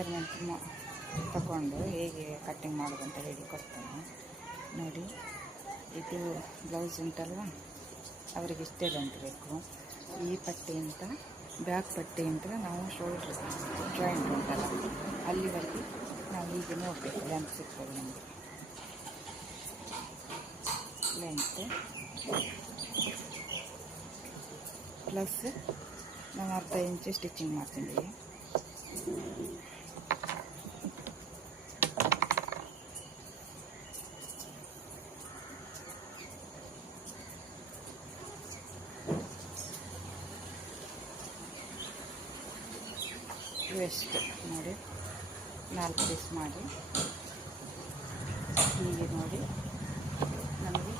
Measurement ತಗೊಂಡು ಹೇಗೆ cutting ಮಾಡೋದು ಅಂತ ಹೇಳಿ ಕೊಡ್ತೇನೆ. ನೋಡಿ, ಇದು ಬ್ಲೌಸ್ ಉಂಟಲ್ಲ ಅವರಿಗೆ ಇಷ್ಟೇ ಲೆಂತ್ ಬೇಕು. ಈ ಪಟ್ಟಿಯಿಂದ ಬ್ಯಾಕ್ ಪಟ್ಟಿ ಅಂತ ನಾವು ಶೋಲ್ಡ್ರ್ ಜಾಯಿಂಟ್ ಉಂಟಲ್ಲ, ಅಲ್ಲಿವರೆಗೆ ನಾವು ಹೀಗೆ ನೋಡಬೇಕು ಲೆಂತ್ ಸಿಗ್ತದೆ ನಮಗೆ. ಲೆಂತ್ ಪ್ಲಸ್ ನಾವು ಅರ್ಧ ಇಂಚು ಸ್ಟಿಚಿಂಗ್ ಮಾಡ್ತಿದ್ದೀವಿ ವೆಸ್ಟ್ ನೋಡಿ, ನಾಲ್ಕು ಪೀಸ್ ಮಾಡಿ. ಹೀಗೆ ನೋಡಿ, ನಮಗೆ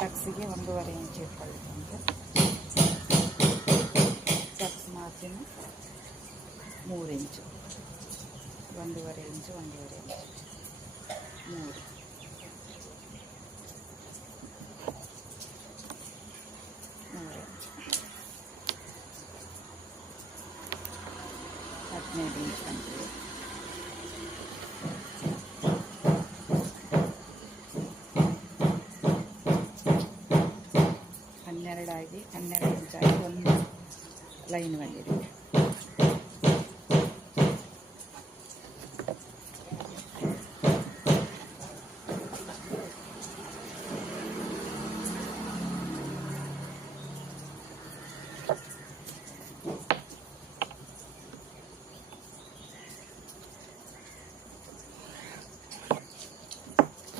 ಟಕ್ಸಿಗೆ ಒಂದೂವರೆ ಇಂಚು ಇಟ್ಕೊಳ್ಬೇಕಂತ ಟಕ್ಸ್ ಮಾರ್ಜಿನ್ ಮೂರು ಇಂಚು. ಒಂದೂವರೆ ಇಂಚು ಒಂದೂವರೆ ಇಂಚು. ಮೂರು ಇಂಚು ಹದಿನೈದು ಇಂಚ್ ಅಂತೀವಿ ಹನ್ನೆರಡಾಗಿ ಹನ್ನೆರಡು ಇಂಚಾಗಿ ಒಂದು ಲೈನ್ ಬಂದಿದೆ.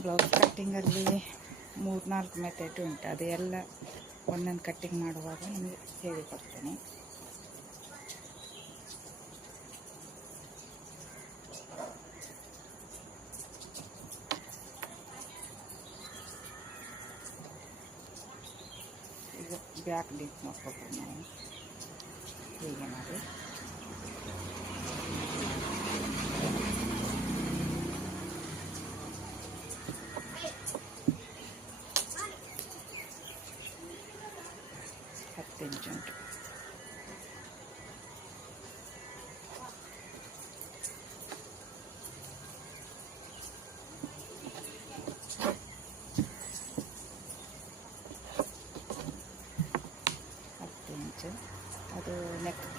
ಬ್ಲೌಸ್ ಕಟ್ಟಿಂಗಲ್ಲಿ ಮೂರು ನಾಲ್ಕು ಮೆಥಡ್ ಉಂಟು. ಅದು ಎಲ್ಲ ಒಂದೊಂದು ಕಟ್ಟಿಂಗ್ ಮಾಡುವಾಗ ನಿಮಗೆ ಹೇಳಿಕೊಡ್ತೇನೆ ಈಗ ಬ್ಯಾಕ್ ಡೀಪ್ ನೋಡ್ಕೊಳ್ಬೋದು ನಾವು. ಹೀಗೆ ಮಾಡಿ?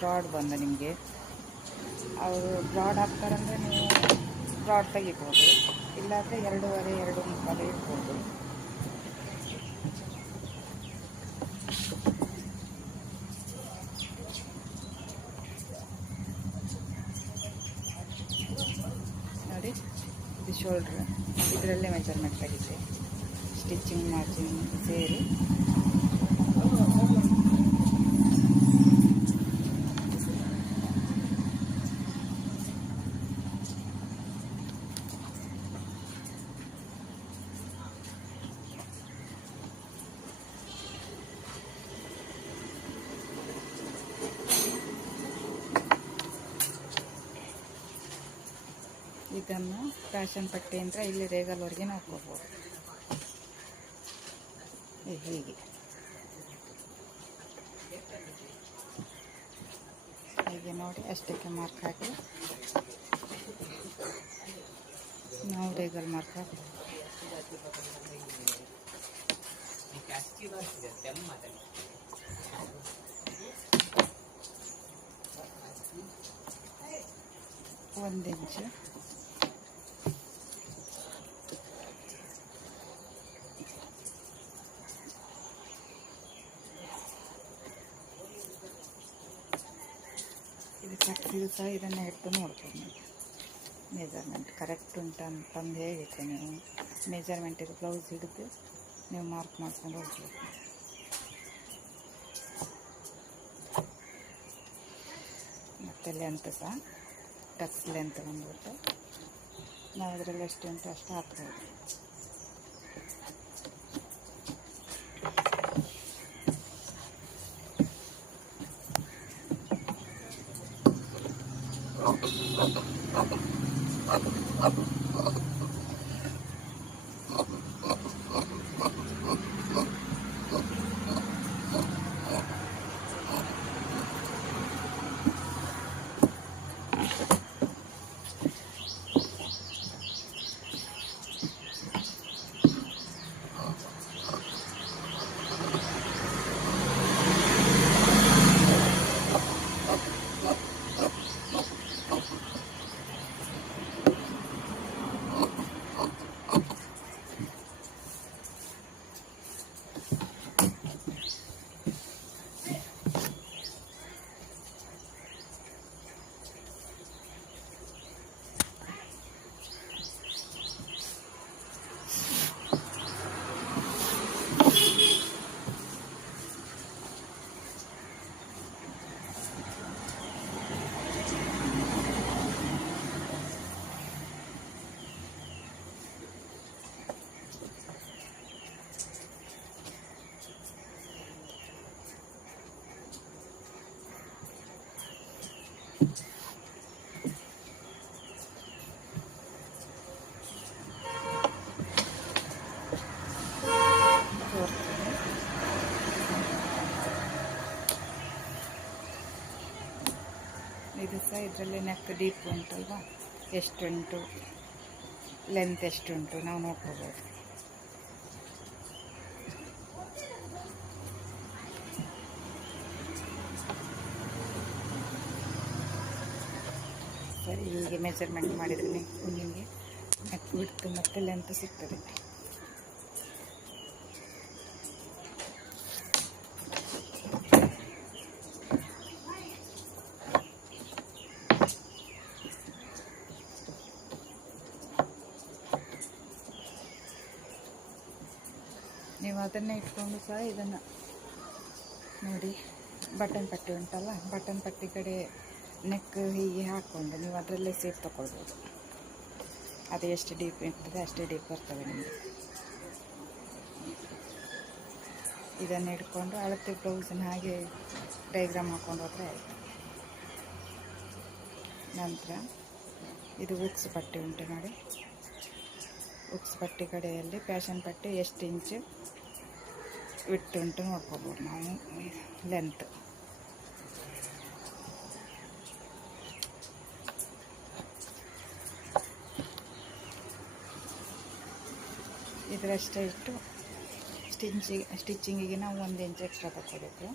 ಬ್ರಾಡ್ ಬಂದು ನಿಮಗೆ. ಅವರು ಬ್ರಾಡ್ ಹಾಕ್ತಾರಂದರೆ ನೀವು ಬ್ರಾಡ್ ತೆಗಿಬೋದು. ಇಲ್ಲಾಂದರೆ ಎರಡೂವರೆ, ಎರಡು ಮುಕ್ಕಾಲು ಇಡ್ಬೋದು ನೋಡಿ, ಇದು ಶೋಲ್ಡ್ರ್. ಇದರಲ್ಲೇ ಮೆಜರ್ಮೆಂಟ್ ತೆಗಿದೆ ಸ್ಟಿಚಿಂಗ್ ಮಾರ್ಜಿನ್ ಸೇರಿ. ಇದನ್ನು ಪಟ್ಟಿ ಅಂದರೆ ಇಲ್ಲಿ ರೇಗಲ್ವರೆಗೆ ನೋಡ್ಕೋಬೋದು ಈ- ಹೀಗೆ. ಹೀಗೆ ನೋಡಿ, ಅಷ್ಟಕ್ಕೆ ಮಾರ್ಕ್ ಹಾಕಿ. ನಾವು ರೇಗಲ್ ಮಾರ್ಕ್ ಹಾಕಿ. ಒಂದು ಇಂಚು ಇದು ಕಟ್ಟಿದ್ದು ಸಹ ಇದನ್ನು ಇಟ್ಟು ನೋಡ್ಕೊಂಡು ನೀವು ಮೆಜರ್ಮೆಂಟ್ ಕರೆಕ್ಟ್ ಉಂಟು ಅಂತಂದು ಹೇಳಿದ್ರೆ ನೀವು. ಮೆಜರ್ಮೆಂಟ್ ಇದು ಬ್ಲೌಸ್ ಹಿಡಿದು ನೀವು ಮಾರ್ಕ್ ಮಾಡ್ಕೊಂಡು ಹೋಗ್ಬೇಕು. ಮತ್ತು ಲೆಂತ್ ಸಹ ಟಕ್ಸ್ ಲೆಂತ್ ಬಂದ್ಬಿಟ್ಟು. ನಾವು ಅದರಲ್ಲಿ ಎಷ್ಟು ಉಂಟು ಅಷ್ಟು ಹಾಕ್ಬೋದು. ಇದು ಸಹ ಇದರಲ್ಲಿ ನೆಕ್ ಡೀಪ್ ಉಂಟಲ್ವಾ? ಎಷ್ಟುಂಟು? ಲೆಂತ್ ಎಷ್ಟುಂಟು? ನಾವು ನೋಡ್ಕೋಬೋದು. ಮೆಜರ್ಮೆಂಟ್ ಮಾಡಿದರೆ ನಿಮಗೆ. ನೆಕ್ ಮತ್ತು ಲೆಂತ್ ಸಿಗ್ತದೆ. ನೀವು ಅದನ್ನೇ ಇಟ್ಕೊಂಡು ಸಹ ಇದನ್ನು ನೋಡಿ. ಬಟನ್ ಪಟ್ಟಿ ಉಂಟಲ್ಲ, ಬಟನ್ ಪಟ್ಟಿ ಕಡೆ ನೆಕ್ ಹೀಗೆ ಹಾಕ್ಕೊಂಡು ನೀವು ಅದರಲ್ಲೇ ಸೇಫ್ ತಗೊಳ್ಬೋದು ಅದು ಎಷ್ಟು ಡೀಪ್ ಇರ್ತದೆ ಅಷ್ಟೇ ಡೀಪ್ ಬರ್ತವೆ ನಿಮಗೆ. ಇದನ್ನು ಇಟ್ಕೊಂಡು ಅಳತೆ ಬ್ಲೌಸನ್ನು ಹಾಗೆ ಡೈಗ್ರಾಮ್ ಹಾಕ್ಕೊಂಡು ಹೋದರೆ ಆಯಿತು. ನಂತರ ಇದು ಉಕ್ಸ್ ಪಟ್ಟಿ ಉಂಟು ನೋಡಿ. ಉಕ್ಸ್ ಪಟ್ಟಿ ಕಡೆಯಲ್ಲಿ ಫ್ಯಾಷನ್ ಪಟ್ಟಿ ಎಷ್ಟು ಇಂಚು ವಿಟ್ಟು ಉಂಟು ನೋಡ್ಕೋಬೋದು ನಾವು. ಲೆಂತ್ ಇದರಷ್ಟೇ ಇಟ್ಟು ಸ್ಟಿಚಿಂಗ್ ಸ್ಟಿಚಿಂಗಿಗೆ ನಾವು ಒಂದು ಇಂಚ್ ಎಕ್ಸ್ಟ್ರಾ ತಗೋಬೇಕು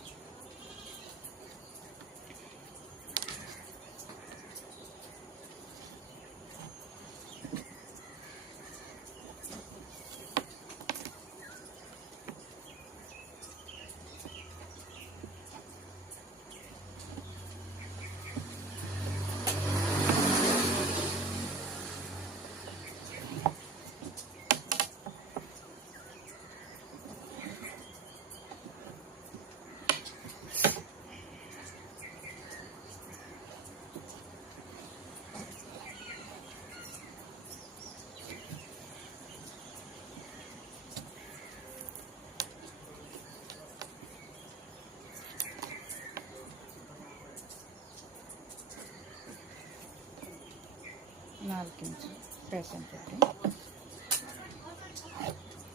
ನಾಲ್ಕು ಇಂಚು ಪ್ಯಾಷನ್ ಪಟ್ಟಿ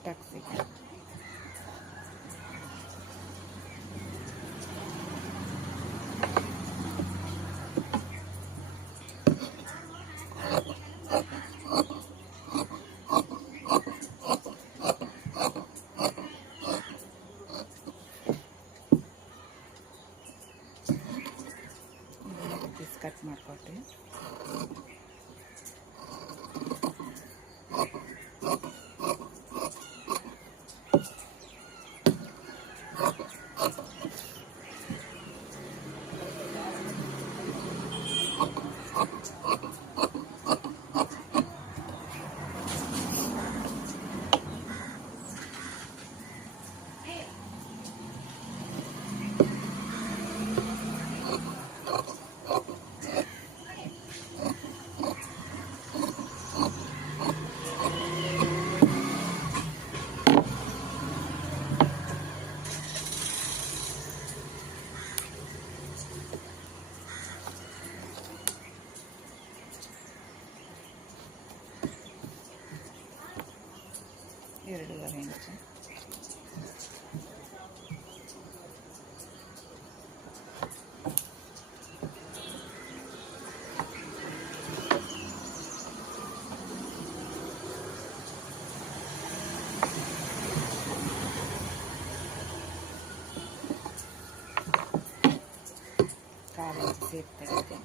ಟಕ್ಸಿಗೆ ಪೀಸ್ ಕಟ್ ಮಾಡಿಕೊಟ್ಟೆ ಎರಡೂವರೆ ಇಂಚು ಕಾಲು ಸೇರ್ತದೆ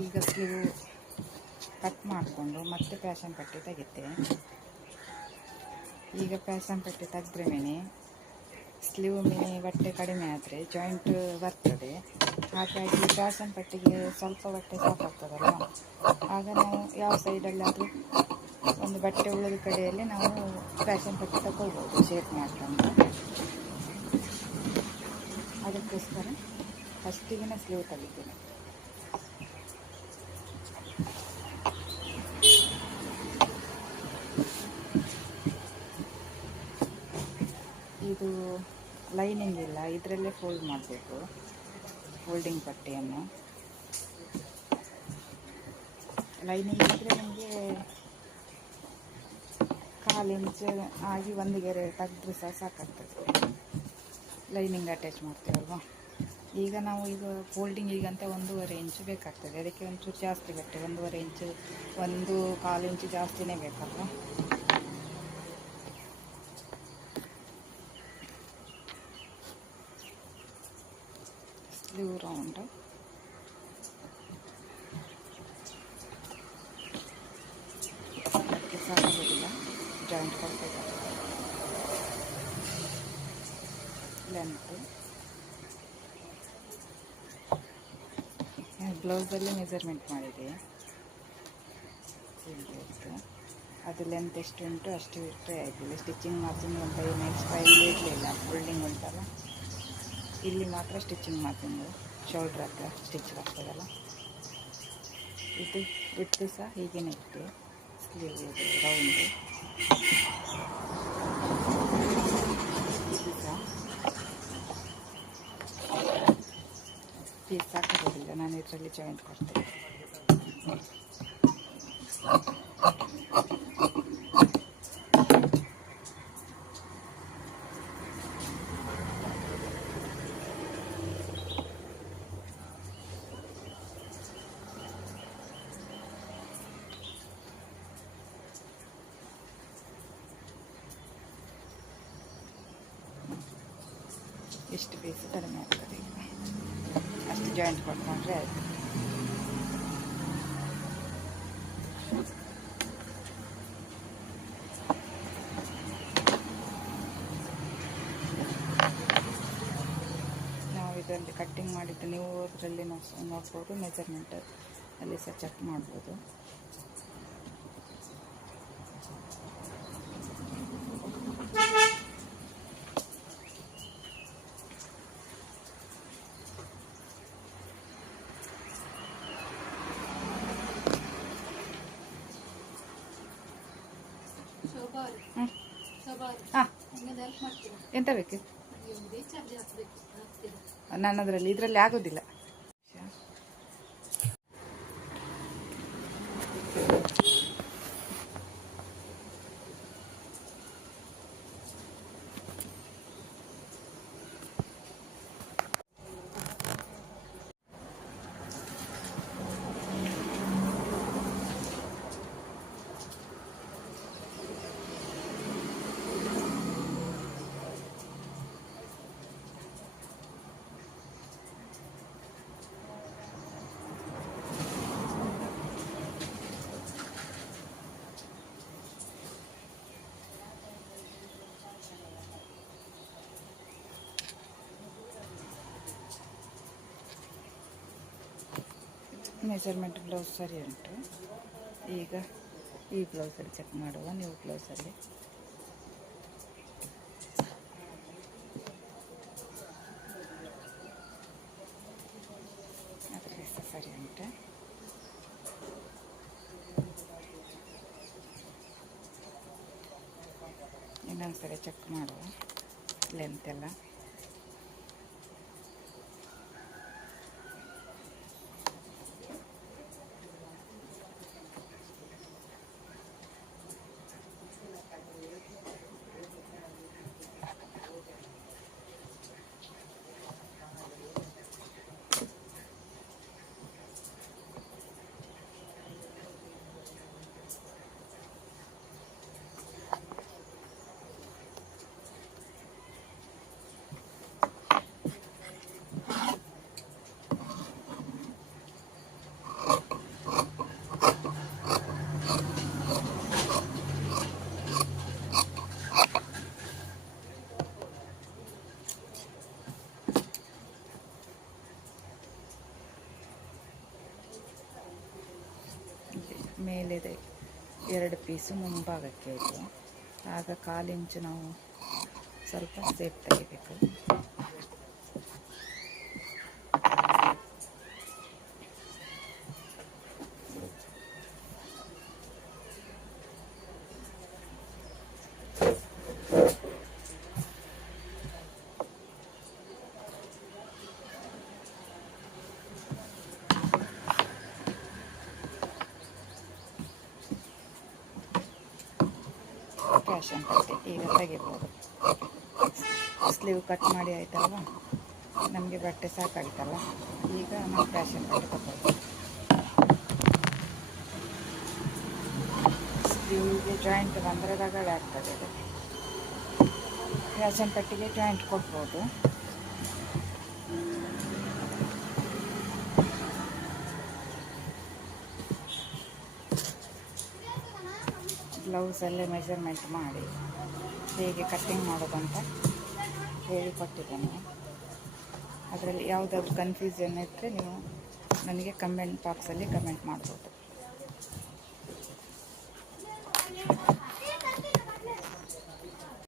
ಈಗ ಸ್ಲೀವ್ ಕಟ್ ಪ್ಯಾಷನ್ ಪಟ್ಟಿ ತೆಗಿತೆ. ಈಗ ಪ್ಯಾಶನ್ ಪಟ್ಟಿ ತೆಗೆದ್ರೆ ಮೇಲೆ ಸ್ಲೀವ್ ಮೇಲೆ ಬಟ್ಟೆ ಕಡಿಮೆ ಆದರೆ ಜಾಯಿಂಟ್ ಬರ್ತದೆ. ಹಾಗಾಗಿ ಫ್ಯಾಷನ್ ಪಟ್ಟಿಗೆ ಸ್ವಲ್ಪ ಬಟ್ಟೆ ಸಾಕಾಗ್ತದಲ್ಲ ಆಗ ನಾವು ಯಾವ ಸೈಡಲ್ಲಾದರೂ ಒಂದು ಬಟ್ಟೆ ಉಳಿದ ಕಡೆಯಲ್ಲಿ ನಾವು ಫ್ಯಾಷನ್ ಪಟ್ಟಿ ತಗೊಳ್ಬೋದು, ಶೇಪ್ ಮಾಡ್ಕೊಂಡು. ಅದಕ್ಕೋಸ್ಕರ ಫಸ್ಟಿಗೆ ಸ್ಲೀವ್ ತೆಗಿತೀನಿ ಇದು ಲೈನಿಂಗ್ ಇಲ್ಲ, ಇದರಲ್ಲೇ ಫೋಲ್ಡ್ ಮಾಡಬೇಕು ಫೋಲ್ಡಿಂಗ್ ಪಟ್ಟಿಯನ್ನು. ಲೈನಿಂಗ್ ಇದ್ದರೆ ನಮಗೆ ಕಾಲು ಇಂಚು ಆಗಿ ಒಂದು ಗೆರೆ ತೆಗೆದ್ರೆ ಸಹ ಸಾಕಾಗ್ತದೆ. ಲೈನಿಂಗ್ ಅಟ್ಯಾಚ್ ಮಾಡ್ತೇವಲ್ವಾ? ಈಗ ನಾವು ಈಗ ಫೋಲ್ಡಿಂಗ್ ಈಗಂತ ಒಂದೂವರೆ ಇಂಚು ಬೇಕಾಗ್ತದೆ. ಅದಕ್ಕೆ ಒಂಚೂರು ಜಾಸ್ತಿ ಬಟ್ಟೆ ಒಂದೂವರೆ ಇಂಚು ಒಂದು ಕಾಲು ಇಂಚು ಜಾಸ್ತಿನೇ ಬೇಕಲ್ವಾ? ಅದಕ್ಕೆ ಸಾಕಾಗೋದಿಲ್ಲ ಜಾಯಿಂಟ್ ಕೊಡಬೇಕಾಗ್ತದೆ ಲೆಂತು ಬ್ಲೌಸಲ್ಲಿ ಮೆಜರ್ಮೆಂಟ್ ಮಾಡಿದೆ. ಅದು ಲೆಂತ್ ಎಷ್ಟು ಉಂಟು ಅಷ್ಟು ಇಟ್ಟರೆ ಆಯಿತು. ಸ್ಟಿಚಿಂಗ್ ಮಾರ್ಜಿಂಗ್ ಅಂತ ಏನು ಎಕ್ಸ್ಟ್ರಾ ಇಲ್ಲಿ. ಇರಲಿಲ್ಲ ಫೋಲ್ಡಿಂಗ್ ಉಂಟಲ್ಲ. ಇಲ್ಲಿ ಮಾತ್ರ ಸ್ಟಿಚಿಂಗ್ ಮಾರ್ಜಿಂಗು ಶೋಲ್ಡ್ರ್ ಹತ್ರ ಸ್ಟಿಚ್ ಆಗ್ತದಲ್ಲ ಇದು ಇಟ್ಟು ಸಹ ಹೀಗೇನೆ ಇಟ್ಟು ಸ್ಲೀವ್ ಇದು ರೌಂಡು ಸಹ. ಪೀಸ್ ಸಾಕಾಗೋದಿಲ್ಲ ನಾನು ಇದರಲ್ಲಿ ಜಾಯಿಂಟ್ ಕೊಡ್ತೇನೆ ಇಷ್ಟು ಪೀಸ್ ಕಡಿಮೆ ಆಗ್ತದೆ ಈಗ ಜಾಯಿಂಟ್ ಕೊಟ್ಕೊಂಡ್ರೆ ಆಯಿತು ನಾವು ಇದರಲ್ಲಿ ಕಟ್ಟಿಂಗ್ ಮಾಡಿದ್ದು, ನೀವು ಅದರಲ್ಲಿ ನೋಡ್ಬೋದು ಮೆಜರ್ಮೆಂಟ್ ಅಲ್ಲಿ ಸಹ ಚೆಕ್ ಮಾಡ್ಬೋದು. ಎಂತ ಬೇಕು? ನಾನು ಅದರಲ್ಲಿ ಇದರಲ್ಲಿ ಆಗೋದಿಲ್ಲ. ಮೆಜರ್ಮೆಂಟ್ ಬ್ಲೌಸ್ ಸರಿ ಉಂಟು ಈಗ ಈ ಬ್ಲೌಸಲ್ಲಿ ಚೆಕ್ ಮಾಡುವ ನೀವು ಬ್ಲೌಸಲ್ಲಿ ಅದರಲ್ಲಿ ಸಹ ಸರಿ ಉಂಟು ಇನ್ನೊಂದು ಸರಿ ಚೆಕ್ ಮಾಡುವ ಲೆಂತ್ ಎರಡು ಪೀಸು ಮುಂಭಾಗಕ್ಕೆ ಇದು ಆಗ ಕಾಲಿಂಚು ನಾವು ಸ್ವಲ್ಪ ಸೇಫ್ ತೆಗಿಬೇಕು. ಫ್ಯಾಷನ್ ಅಷ್ಟೇ. ಈಗ ತೆಗಿಬೋದು. ಸ್ಲೀವ್ ಕಟ್ ಮಾಡಿ ಆಯ್ತಲ್ವ? ನಮಗೆ ಬಟ್ಟೆ ಸಾಕಾಗಿತ್ತಲ್ಲ ಈಗ ನಾವು ಫ್ಯಾಷನ್ ಪಟ್ಟಿ ತಗೊಳ್ತೀವಿ ಸ್ಲೀವ್ಗೆ ಜಾಯಿಂಟ್ ಬಂದರೆ ಆಗ್ತದೆ ಇದು ಫ್ಯಾಷನ್ ಪಟ್ಟಿಗೆ ಜಾಯಿಂಟ್ ಕೊಡ್ಬೋದು. ಬ್ಲೌಸಲ್ಲೇ ಮೆಷರ್ಮೆಂಟ್ ಮಾಡಿ ಹೇಗೆ ಕಟ್ಟಿಂಗ್ ಮಾಡೋದಂತ ಹೇಳಿಕೊಟ್ಟಿದ್ದೇನೆ. ಅದರಲ್ಲಿ ಯಾವುದಾದ್ರು ಕನ್ಫ್ಯೂಷನ್ ಇದ್ದರೆ ನೀವು ನನಗೆ ಕಮೆಂಟ್ ಬಾಕ್ಸಲ್ಲಿ ಕಮೆಂಟ್ ಮಾಡ್ಬೋದು.